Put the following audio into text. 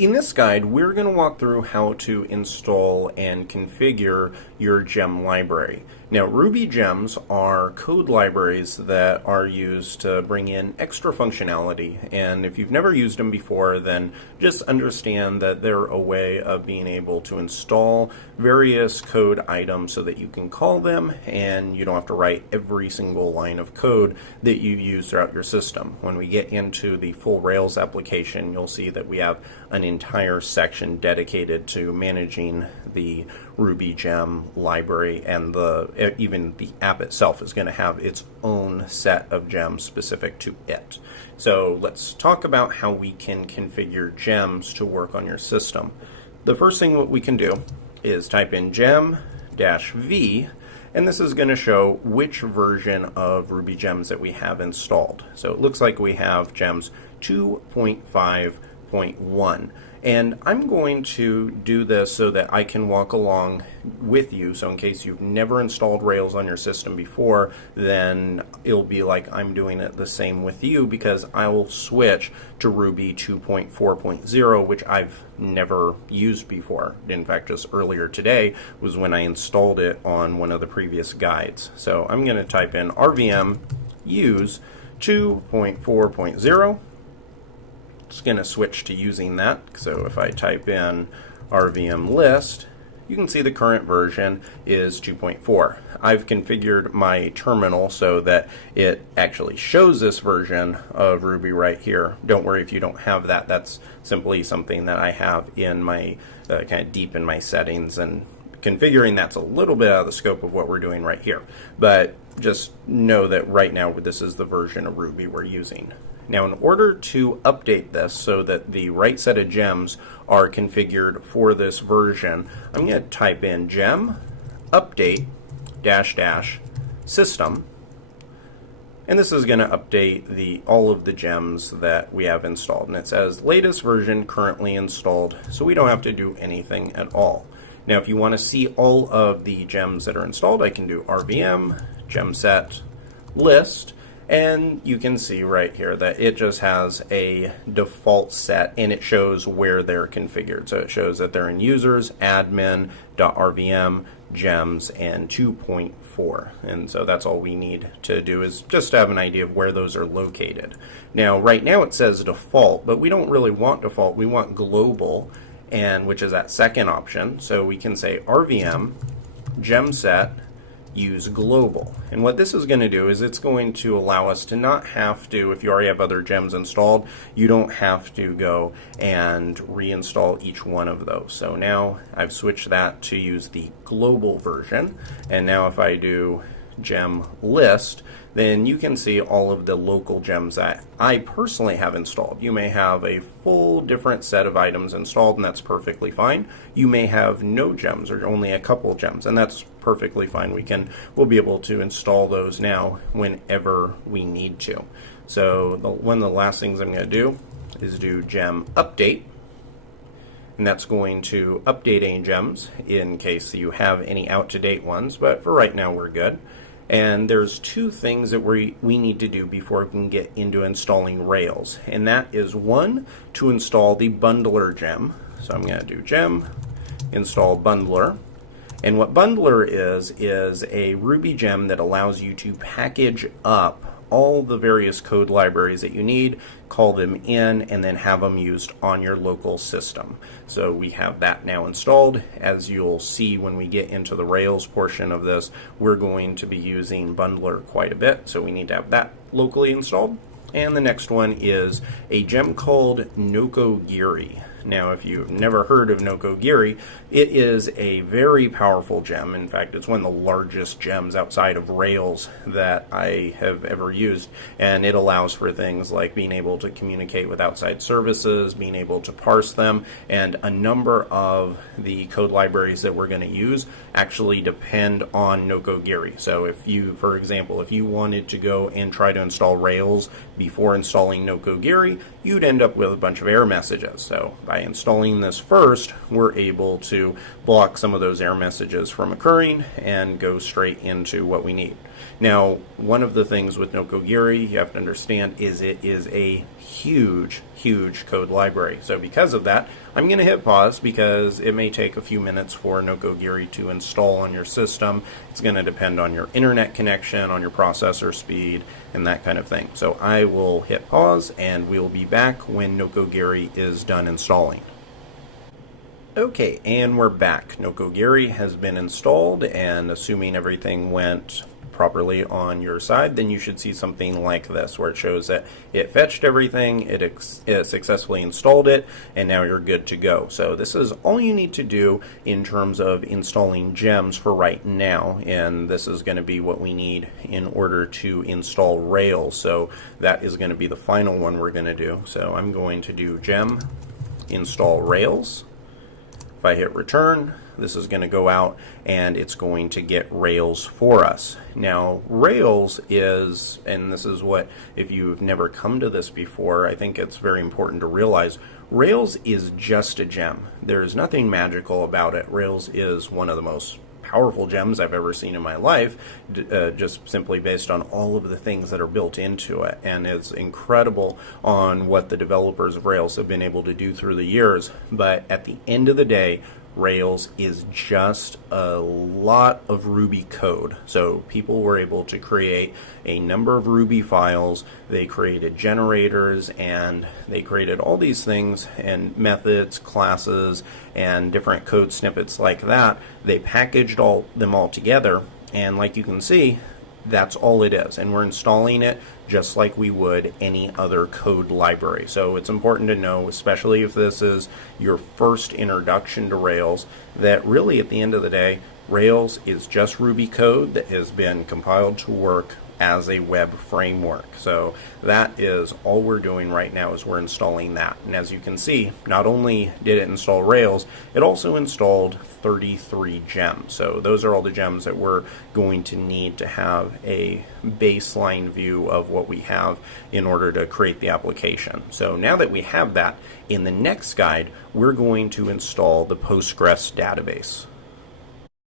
In this guide, we're going to walk through how to install and configure your gem library. Now, rubygems are code libraries that are used to bring in extra functionality, and if you've never used them before, then just understand that they're a way of being able to install various code items so that you can call them and you don't have to write every single line of code that you use throughout your system. When we get into the full Rails application, you'll see that we have an entire section dedicated to managing the RubyGem library, and even the app itself is going to have its own set of gems specific to it. So let's talk about how we can configure gems to work on your system. The first thing what we can do is type in gem-v, and this is going to show which version of RubyGems that we have installed. So it looks like we have gems 2.5.1. And I'm going to do this so that I can walk along with you. So in case you've never installed Rails on your system before, then it'll be like I'm doing it the same with you, because I will switch to Ruby 2.4.0, which I've never used before. In fact, just earlier today was when I installed it on one of the previous guides. So I'm going to type in rvm use 2.4.0. Just going to switch to using that. So if I type in rvm list, you can see the current version is 2.4. I've configured my terminal so that it actually shows this version of Ruby right here. Don't worry if you don't have that. That's simply something that I have in my kind of deep in my settings, and configuring that's a little bit out of the scope of what we're doing right here. But just know that right now this is the version of Ruby we're using. Now, in order to update this so that the right set of gems are configured for this version, I'm going to type in gem update -- system, and this is going to update all of the gems that we have installed. And it says latest version currently installed, so we don't have to do anything at all. Now, if you want to see all of the gems that are installed, I can do rvm gemset list. And you can see right here that it just has a default set, and it shows where they're configured. So it shows that they're in users, admin.rvm, gems, and 2.4. And so that's all we need to do, is just to have an idea of where those are located. Now, right now it says default, but we don't really want default. We want global, and which is that second option. So we can say rvm gemset use global. And what this is going to do is it's going to allow us to not have to, if you already have other gems installed, you don't have to go and reinstall each one of those. So now I've switched that to use the global version, and now if I do gem list, then you can see all of the local gems that I personally have installed. You may have a full different set of items installed, and that's perfectly fine. You may have no gems or only a couple gems, and that's perfectly fine. We'll be able to install those now whenever we need to. So one of the last things I'm going to do is do gem update, and that's going to update any gems in case you have any out-to-date ones, but for right now we're good. And there's two things that we need to do before we can get into installing Rails. And that is, one, to install the bundler gem. So I'm going to do gem install bundler. And what bundler is a Ruby gem that allows you to package up all the various code libraries that you need, call them in, and then have them used on your local system. So we have that now installed. As you'll see when we get into the Rails portion of this, we're going to be using bundler quite a bit, so we need to have that locally installed. And the next one is a gem called Nokogiri. Now, if you've never heard of Nokogiri, it is a very powerful gem. In fact, it's one of the largest gems outside of Rails that I have ever used. And it allows for things like being able to communicate with outside services, being able to parse them, and a number of the code libraries that we're going to use actually depend on Nokogiri. So if you, for example, if you wanted to go and try to install Rails before installing Nokogiri, you'd end up with a bunch of error messages. So by installing this first, we're able to block some of those error messages from occurring and go straight into what we need. Now, one of the things with Nokogiri you have to understand is it is a huge code library. So because of that, I'm going to hit pause because it may take a few minutes for Nokogiri to install on your system. It's going to depend on your internet connection, on your processor speed, and that kind of thing. So I will hit pause and we'll be back when Nokogiri is done installing. Okay, and we're back. Nokogiri has been installed, and assuming everything went properly on your side, then you should see something like this, where it shows that it fetched everything, it successfully installed it, and now you're good to go. So this is all you need to do in terms of installing gems for right now, and this is going to be what we need in order to install Rails. So that is going to be the final one we're going to do. So I'm going to do gem install Rails. If I hit return, this is going to go out and it's going to get Rails for us. Now, Rails is, and this is what, if you've never come to this before, I think it's very important to realize, Rails is just a gem. There's nothing magical about it. Rails is one of the most powerful gems I've ever seen in my life, just simply based on all of the things that are built into it. And it's incredible on what the developers of Rails have been able to do through the years. But at the end of the day, Rails is just a lot of Ruby code. So people were able to create a number of Ruby files, they created generators, and they created all these things and methods, classes, and different code snippets like that. They packaged them all together, and like you can see, that's all it is, and we're installing it just like we would any other code library. So it's important to know, especially if this is your first introduction to Rails, that really at the end of the day, Rails is just Ruby code that has been compiled to work as a web framework. So that is all we're doing right now, is we're installing that. And as you can see, not only did it install Rails, it also installed 33 gems. So those are all the gems that we're going to need to have a baseline view of what we have in order to create the application. So now that we have that, in the next guide, we're going to install the Postgres database.